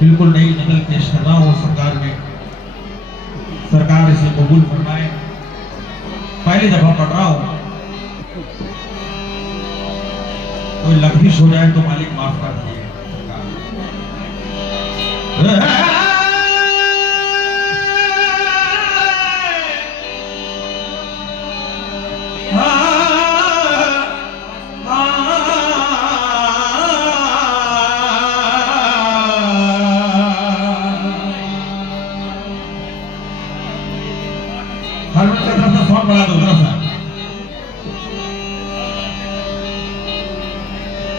बिल्कुल नई नकल पेश कर रहा हूँ सरकार में, सरकार इसे कबूल फरमाए। पहली दफा पढ़ रहा हूँ, कोई लफ्ज़ हो जाए तो मालिक माफ कर दिए। बढ़ा दो जरा सा।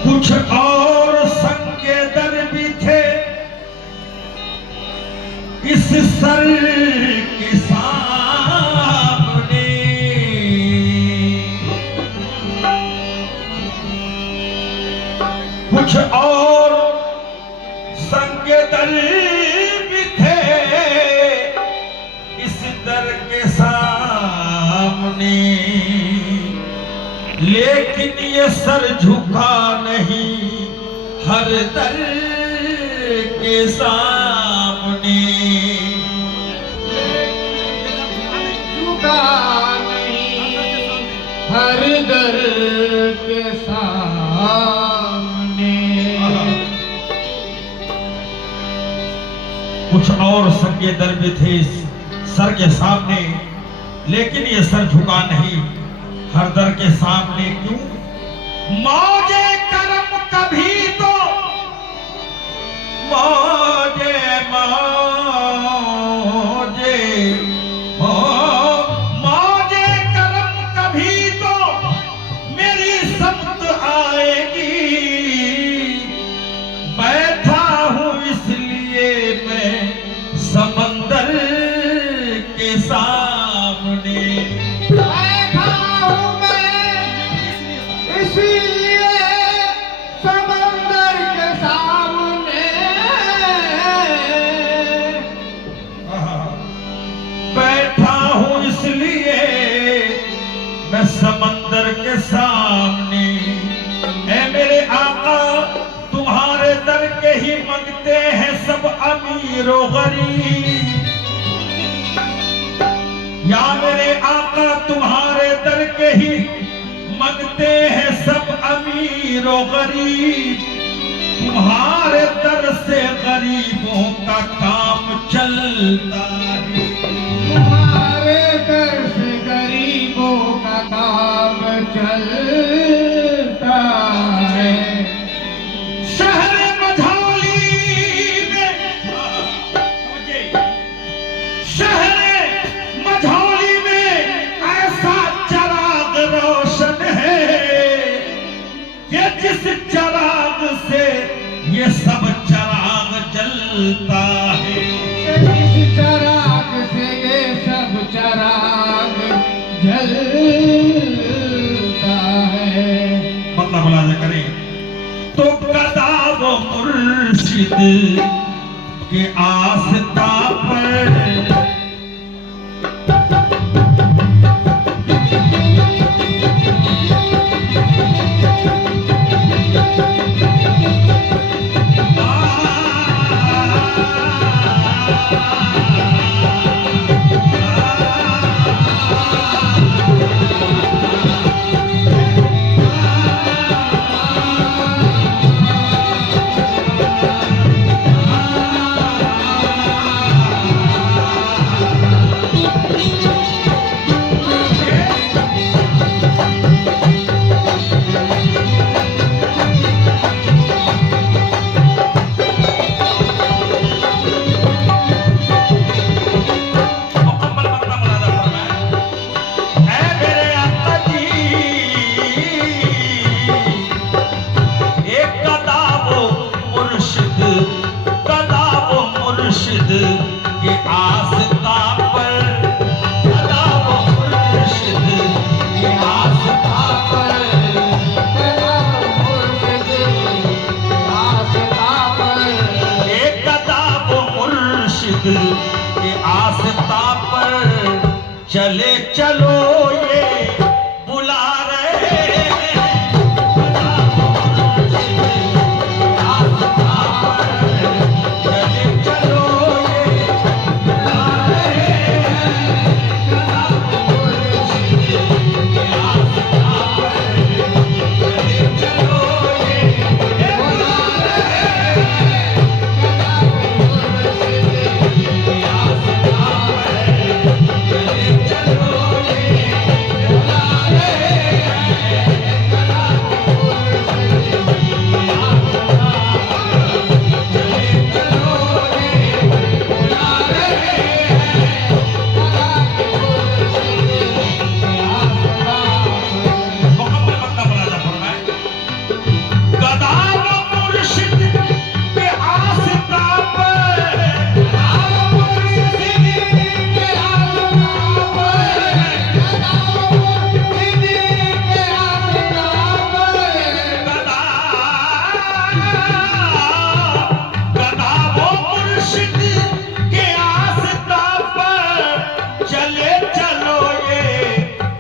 कुछ और संग के दर भी थे इस सर के सामने, कुछ और संग के दर भी थे इस दर के सामने, लेकिन ये सर झुका नहीं हर दर के सामने, झुका नहीं हर दर के सामने। कुछ और संगे दर भी थे इस सर के सामने, लेकिन ये सर झुका नहीं हर दर के सामने। क्यों? मौजे करम कभी तो मौजे मौजे मौजे करम कभी तो मेरी समत आएगी, बैठा हूं इसलिए मैं समंदर के सामने, इसलिए समंदर के सामने, बैठा हूं इसलिए मैं समंदर के सामने। ऐ मेरे आका तुम्हारे दर के ही मंगते हैं सब अमीर व गरीब, या मेरे आका तुम्हारे दर के ही मंगते हैं सब अमीर व गरीब, तुम्हारे दर से गरीबों का काम चलता है, तुम्हारे दर से गरीबों का काम चलता है। शहर मझौली में, शहर मझौली में ऐसा चराग रोशन है कि जिस चराग से ये सब चराग जलता है, इस चराग से ये सब चराग जलता है। मतलब मुलाजा करें तो गदा वो मुर्शिद के आस्था पर चले चलो ये बुला रहे हैं। चले चलो ये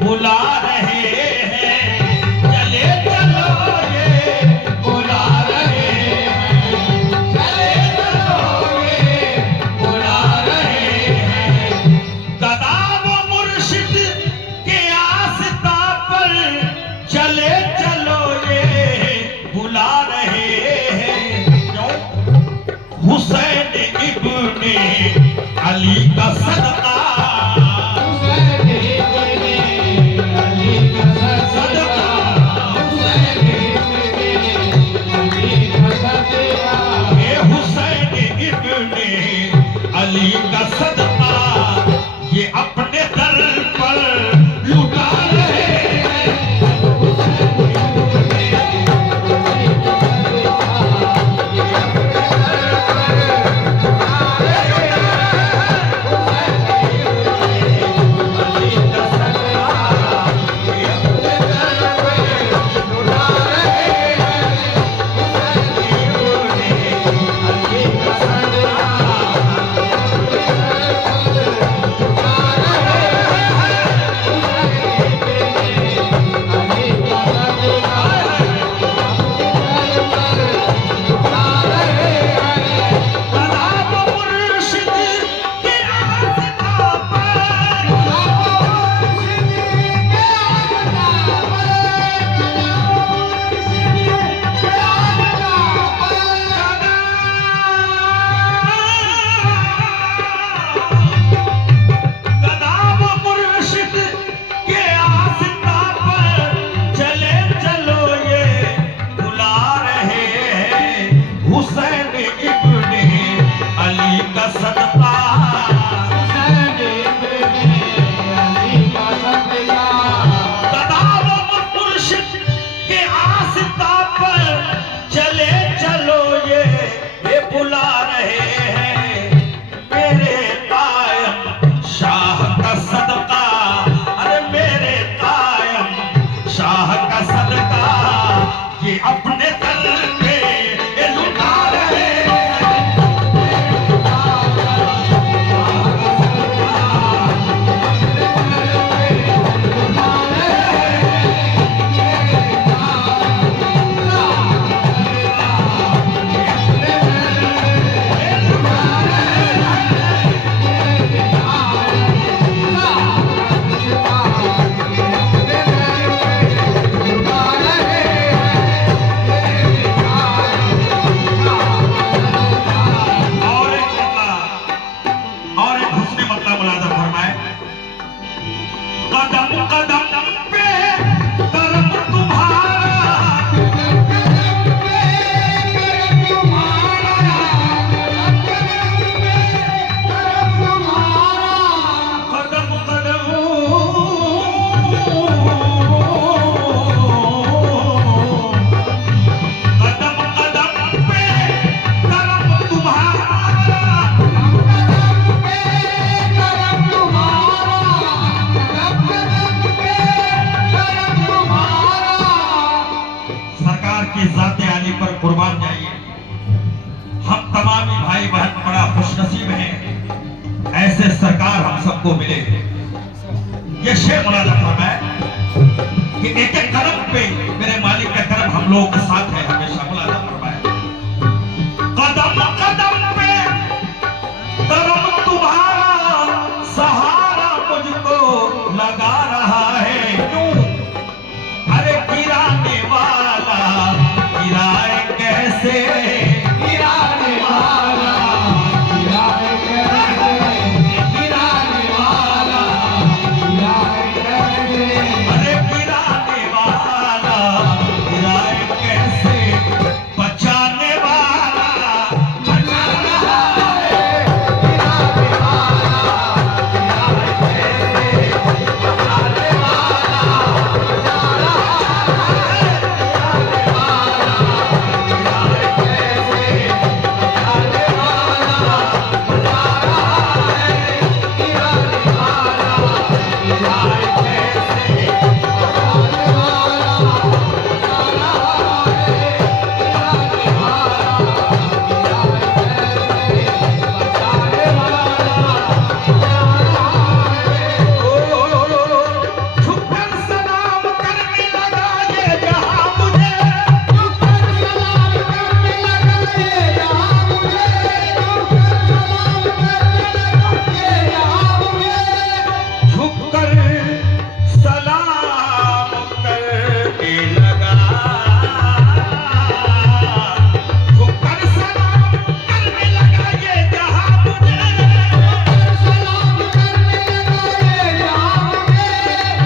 बुला रहे हैं। चले चलो ये बुला हुसैन इब्ने अली का सदका, हुसैन इब्ने अली का सदका, हुसैन इब्ने अली का सदका, ये हुसैन इब्ने अली का सदका ये अपने दर पर लुटा रहे हैं। अपने दर पे लुटा रहे हैं। भाई बहन बड़ा खुशनसीब हैं, ऐसे सरकार हम सबको मिले। ये शेर मुलाजा फरमाए कि एक एक कदम पे मेरे मालिक का करम हम लोगों के साथ है हमेशा। मुलाजा फरमाए कदम कदम पे करम तुम्हारा सहारा मुझको लगा रहा है। क्यों? अरे गिराने वाला गिराए कैसे, गिराने वाला गिराए कैसे, गिराने वाला गिराए कैसे, अरे गिराने वाला गिराए कैसे, बचाने वाला बचा रहा है। गिराने वाला गिराए कैसे, बचाने वाला बचा रहा है। गिराने वाला गिराए कैसे, बचाने वाला बचा रहा है। गिराने वाला गिराए कैसे, बचाने वाला बचा रहा है। गिराने वाला गिराए कैसे, बचाने वाला बचा रहा है। छुपकर सलाम करने लगा ये जहां मुझे, छुपकर सलाम करने लगा ये जहां मुझे, छुपकर सलाम करने लगा ये जहां मुझे, झुककर सलाम करने लगा, झुककर सलाम करने लगा ये जहां मुझे, सलाम करने लगा ये जहां मुझे,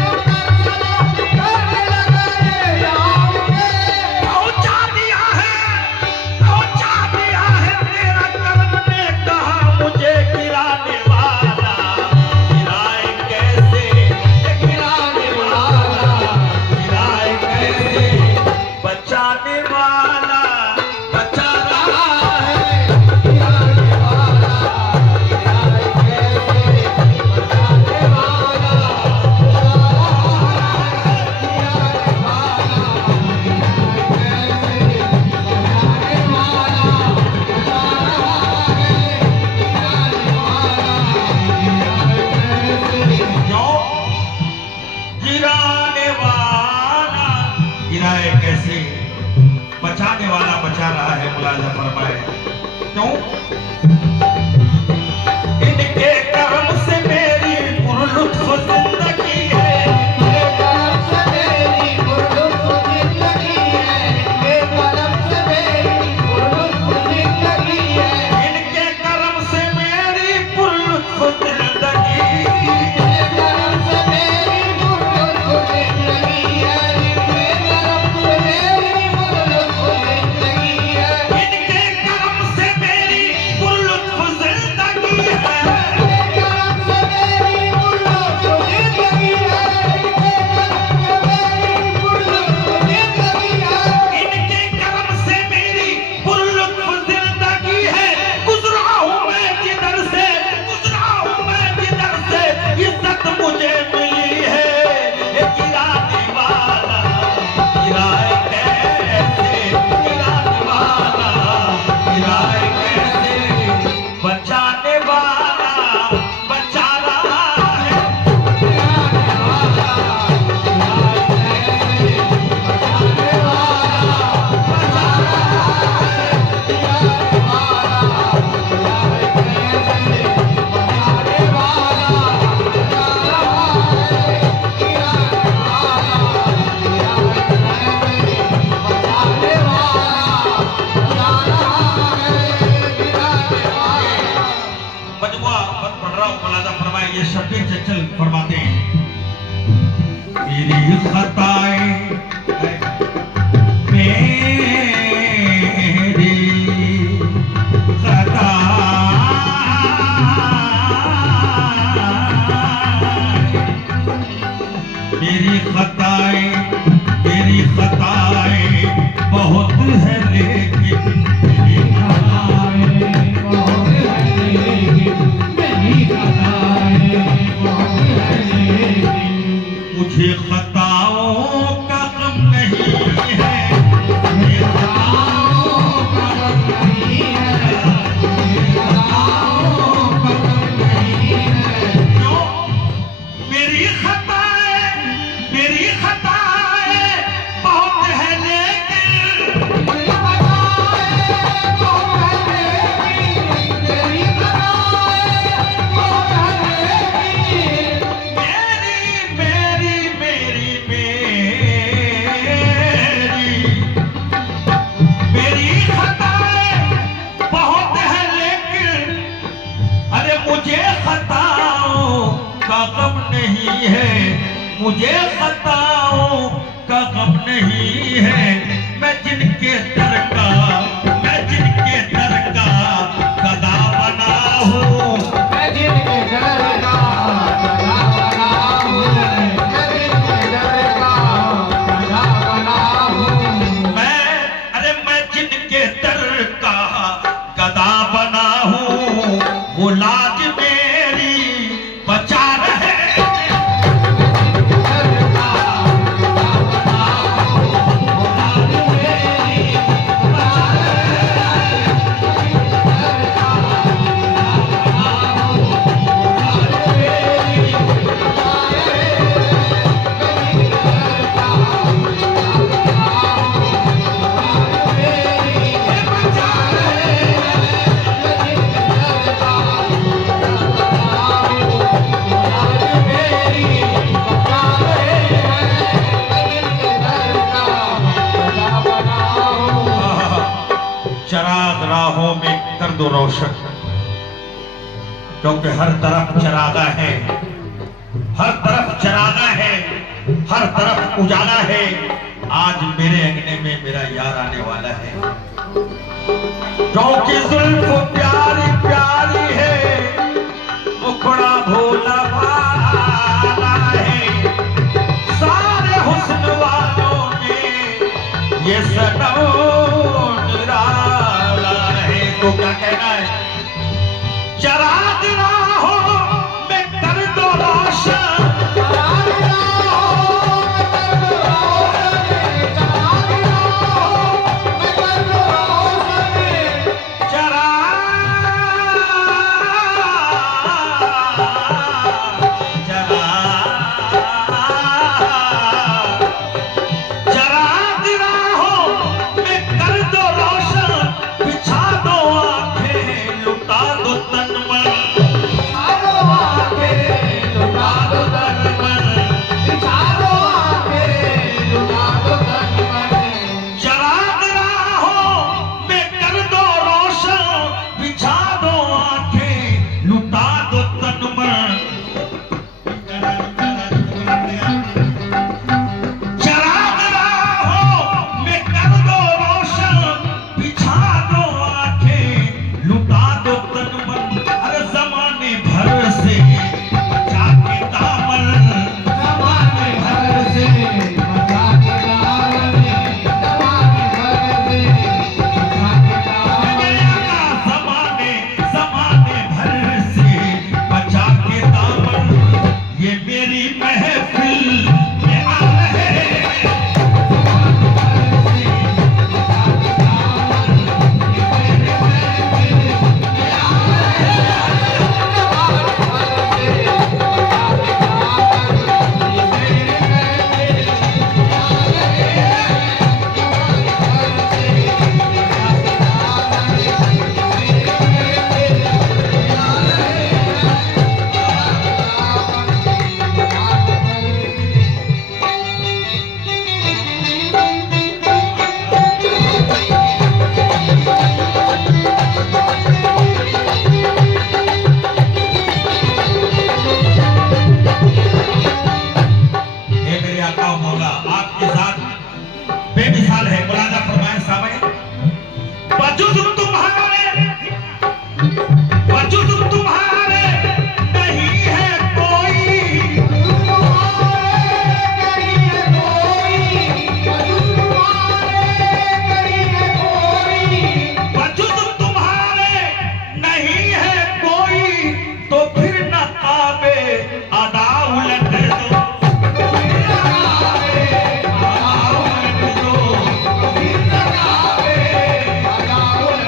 छुपकर सलाम करने लगा ये जहां मुझे। पहुंचा दिया है तेरा कर्म ने कहा मुझे, गिराने वाला गिराए कैसे, गिराने वाला गिराए कैसे, बचाने वाला बचा रहा है। गिराने वाला गिराए कैसे, बचाने वाला बचा रहा है। गिराने वाला गिराए कैसे, बचाने वाला बचा रहा है। गिराने वाला गिराए कैसे, क्यों? गिराने वाला गिराए कैसे, बचाने वाला बचा रहा है। मुलाजा फरमाए क्यों? इनके कर्म से मेरी पुरलुत्फ जिंदगी है, इनके करम से मेरी पुरलुत्फ जिंदगी है। इनके करम से मेरी पुरलुत्फ जिंदगी है। इनके कर्म से मेरी पुरलुत्फ जिंदगी, इनके करम से मेरी पुरलुत्फ जिंदगी है। इनके करम से मेरी पुरलुत्फ जिंदगी है। इनके कर्म से मेरी पुरलुत्फ जिंदगी है। इनके करम से मेरी पुरलुत्फ जिंदगी है। इनके करम से मेरी पुरलुत्फ जिंदगी इनके कर्म से मेरी पुरलुत्फ जिंदगी है। है। गुजरा हूं मैं जिधर से, गुजरा हूं मैं जिधर से, इज्जत मुझे मिली है। ये गिराने वाला गिराए कैसे, गिराने वाला गिराए कैसे, बचाने वाला बचा रहा है। गिराने वाला गिराए कैसे, बचाने वाला बचा रहा है। गिराने वाला गिराए कैसे, बचाने वाला बचा रहा है। गिराने वाला गिराए कैसे, बचाने वाला बचा रहा है। गिराने वाला मजमुआ पढ़ रहा हूं। मुलाजा फरमाए ये शब्बीर चंचल फरमाते हैं मेरी खताएं मेरी खताएं मेरी खताएं बहुत है लेकिन मेरी खताएं बहुत है लेकिन मेरी खताएं बहुत है लेकिन मुझे खताओं का गम नहीं है। मुझे खताओं का गम नहीं है। मैं जिनके दर का गदा बना हूँ। मैं जिनके दर का गदा बना हूँ। मैं जिनके दर का गदा बना हूँ। मैं जिनके दर का गदा बना हूँ, वो लाज मेरी बचा रहे। चराग राहों में कर दो रोशन, क्योंकि हर तरफ चरागा है, हर तरफ चरागा है, हर तरफ उजाला है। आज मेरे अंगने में मेरा यार आने वाला है, क्योंकि जुल्फ प्यारी प्यारी है, मुखड़ा भोला भाला है। सारे हुस्न वालों में ये सनम निराला है। तो क्या कहना है? चराग राहों में कर दो रोशन, चराग राहों में कर दो रोशन। चराग राहों में कर दो रोशन। चराग राहों में कर दो रोशन, बिछा दो आंखें, लुटा दो तन मन। बिछा दो आंखें, लुटा दो तन मन। बिछा दो आंखें, लुटा दो तन मन। चराग राहों में कर दो रोशन, बिछा दो आंखें, लुटा दो तन मन। चराग राहों में कर दो रोशन, बिछा दो आंखें, लुटा दो तन मन। अरे जमाने भर से बचा के दामन, जमाने भर से बचा के दामन। जमाने भर से बचा के दामन। जमाने भर से बचा के दामन, ये मेरी महफिल में आ रहे। ये मेरे आका मौला आपके साथ बेमिसाल है। मुलाजा फरमाए सामने, वजूद तुम्हारे नहीं है कोई, वजूद तुम्हारे नहीं है कोई, तो फिर नकाबे अदा उलट दो। अदा उलट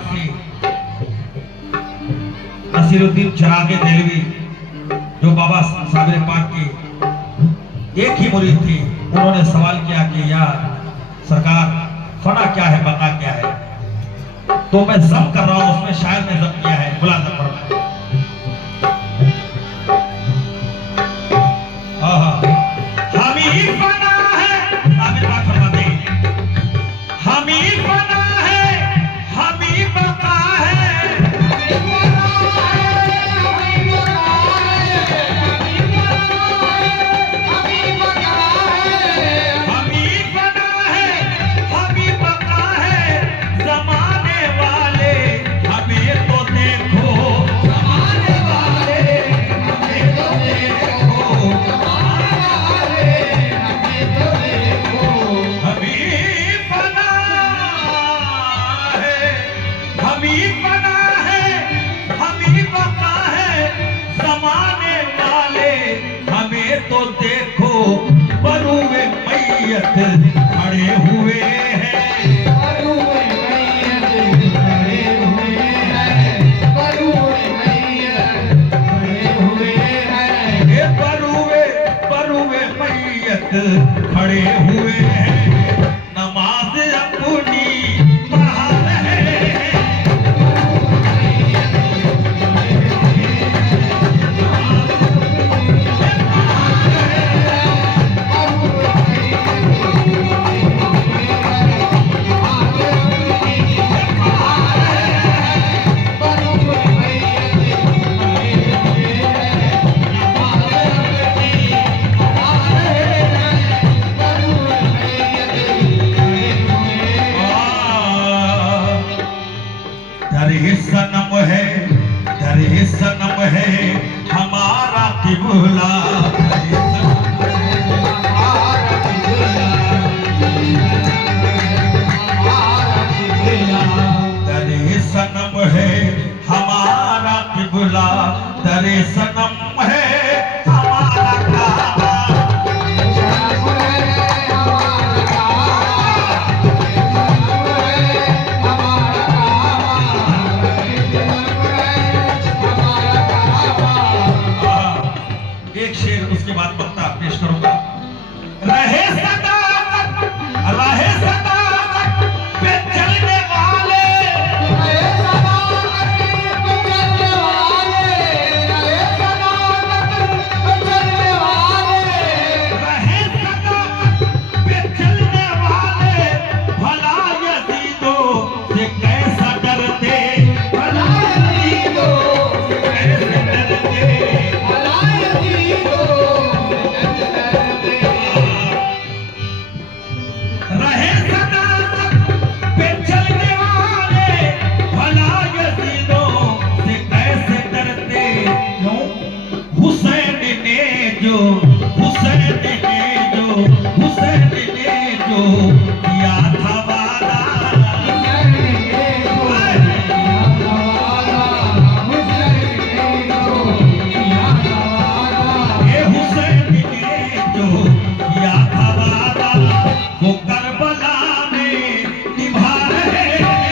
बाग से नसीरुद्दीन चिरागे देलवी जो बाबा साबिर पाक के एक ही मुरीद थे, उन्होंने सवाल किया कि यार सरकार, फना क्या है, बका क्या है? तो मैं जम कर रहा हूं, उसमें शायर ने जम किया है, मुलाज़ा फरमाएं। हम ही फना है, साबिर पाक फरमाते हैं, हम ही फना है, हम ही बका है। तो देखो बरूए मैयत खड़े हुए हैं, बरूए मैयत खड़े हुए हैं, बरूए मैयत खड़े हुए हैं, ये बरूए मैयत खड़े हुए हैं, नमाज अपनी पढ़ा रहे हैं। दरे सनम है हमारा किबला, दरे सनम है हमारा किबला, दरे सनम है हमारा काबा। एक शेर उसके बाद वक्ता पेश करूंगा। रहे सदाकत पे चलने वाले, रहे सदाकत पे चलने वाले, रहे सदाकत पे चलने वाले, रहे सदाकत पे चलने वाले, भला यजीदों से कैसा डरते, भला यजीदों से कैसे डरते, भला यजीदों से डरते। रहे सदाकत पे चलने वाले, भला यजीदों से कैसे डरते। क्यों? हुसैन ने जो किया था वादा, ये हुसैन ने जो किया था वादा, वो करबला में निभा रहे हैं।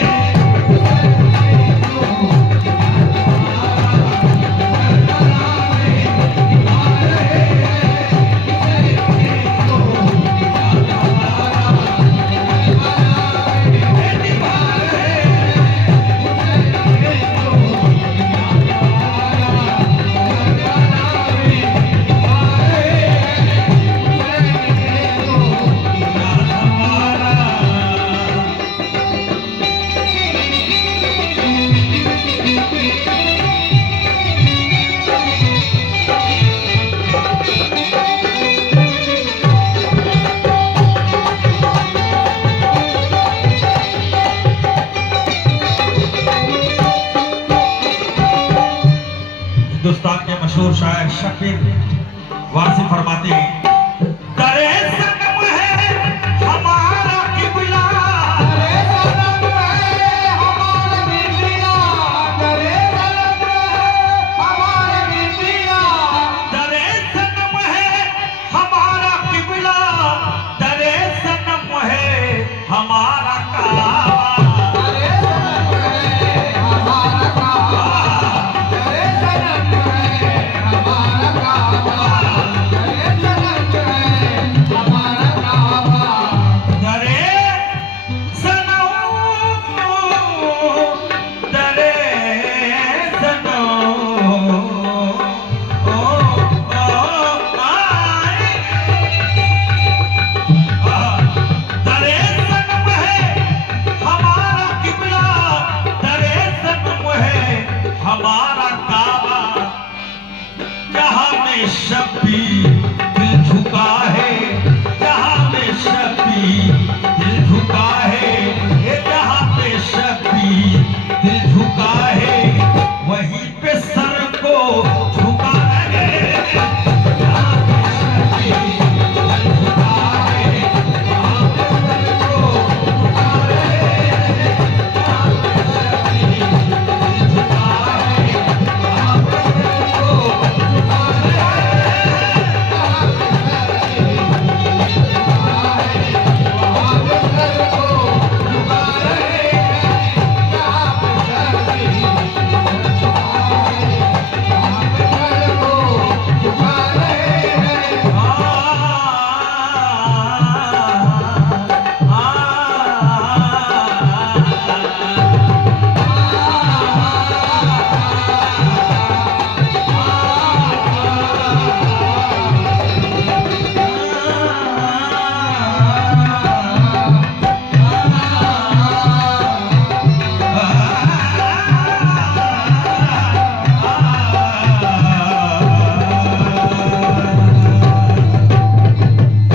हिंदुस्तान के मशहूर शायर शकील वारसी फरमाते हैं,